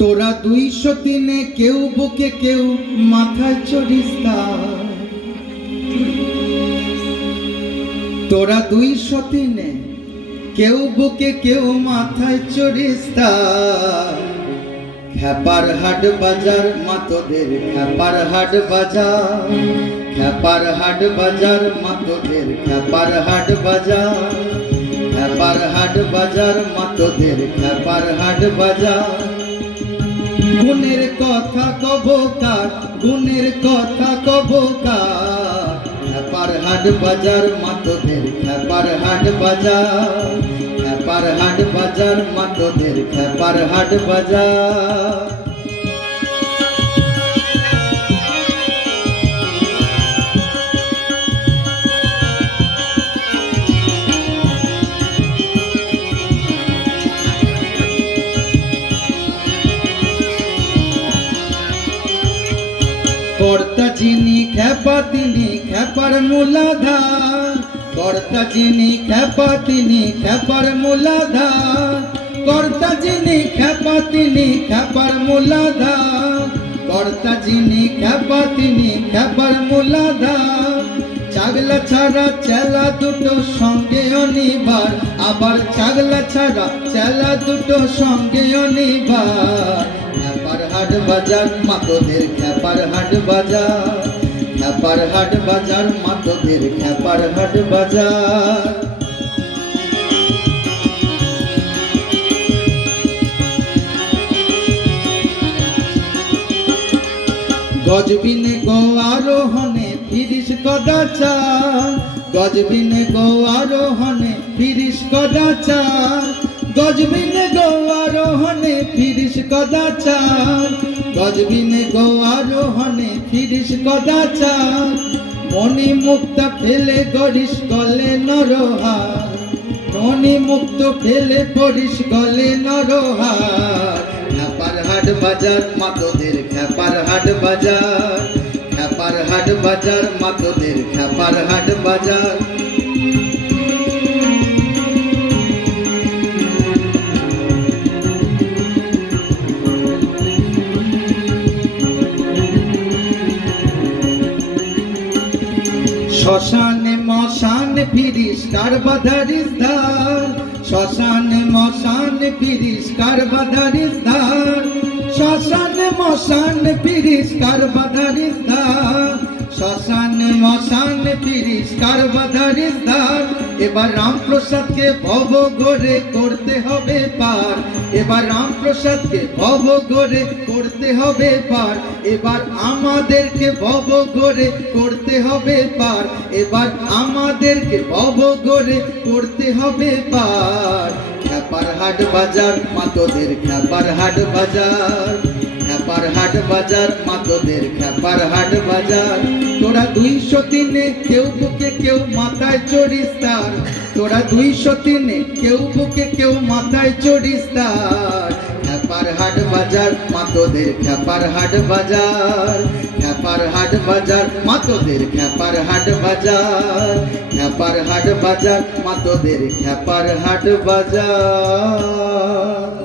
তোরা 203 কেউ বুকে কেউ মাথায় চড়িস তোরা 203 কেউ বুকে কেউ মাথায় চড়িস খ্যাপার হাট বাজার মাতোদের খ্যাপার হাট বাজার খ্যাপার হাট বাজার মাতোদের খ্যাপার হাট বাজার খ্যাপার হাট বাজার মাতোদের খ্যাপার হাট বাজার গুণের কথা কব কার গুণের কথা কব কার খ্যাপার হাট বাজার মাতোদের খ্যাপার হাট বাজার খ্যাপার হাট বাজার মাতোদের খ্যাপার হাট বাজার কর্তা যিনি খ্যাপা তিনি খ্যাপার মূলাধার কর্তা যিনি খ্যাপা তিনি খ্যাপার মূলাধার কর্তা যিনি খ্যাপা তিনি খ্যাপার মূলাধার কর্তা যিনি খ্যাপা তিনি খ্যাপার মূলাধার চাগলা ছাড়া চেলা দুটো সঙ্গে অনিবার আবার চাগলা ছাড়া চেলা দুটো সঙ্গে অনিবার খ্যাপার হাট বাজার মাতোদের খ্যাপার হাট বাজার খ্যাপার হাট বাজার মাতোদের খ্যাপার হাট বাজার গজবিনে গো আরোহণে ফিরিস কদাচার গজবিনে গো আরোহণে ফিরিস কদাচার গজবিনে গো আরোহণে ফিরিস কদাচার গজবিনে গো আরোহণে ফিরিস কদাচার মণি মুক্ত ফেলে গরিস গলে নরহার মণি মুক্ত ফেলে পড়িস গলে নরহার খ্যাপার হাট বাজার মাতোদের খ্যাপার হাট বাজার খ্যাপার হাট বাজার মাতোদের খ্যাপার হাট বাজার শ্মশানে মশানে ফিরিস কার বাধারিস ধার শ্মশানে মশানে ফিরিস কার বাধারিস ধার শ্মশানে মশানে ফিরিস কার বাধারিস ধার শ্মশানে মশানে ফিরিস কার বাধারিস ধার এবার রামপ্রসাদকে ভব গড়ে করতে হবে পার এবার রামপ্রসাদকে ভব গড়ে করতে হবে পার এবার আমাদেরকে ভব গড়ে করতে হবে পার এবার আমাদেরকে ভব গড়ে করতে হবে পার খ্যাপার হাট বাজার মাতোদের খ্যাপার হাট বাজার খ্যাপার হাট বাজার মাতোদের খ্যাপার হাট বাজার তোরা 203 কেউ বুকে কেউ মাথায় চড়িস তার তোরা 203 কেউ বুকে কেউ মাথায় চড়িস তার খ্যাপার হাট বাজার মাতোদের খ্যাপার হাট বাজার খ্যাপার হাট বাজার মাতোদের খ্যাপার হাট বাজার খ্যাপার হাট বাজার মাতোদের খ্যাপার হাট বাজার।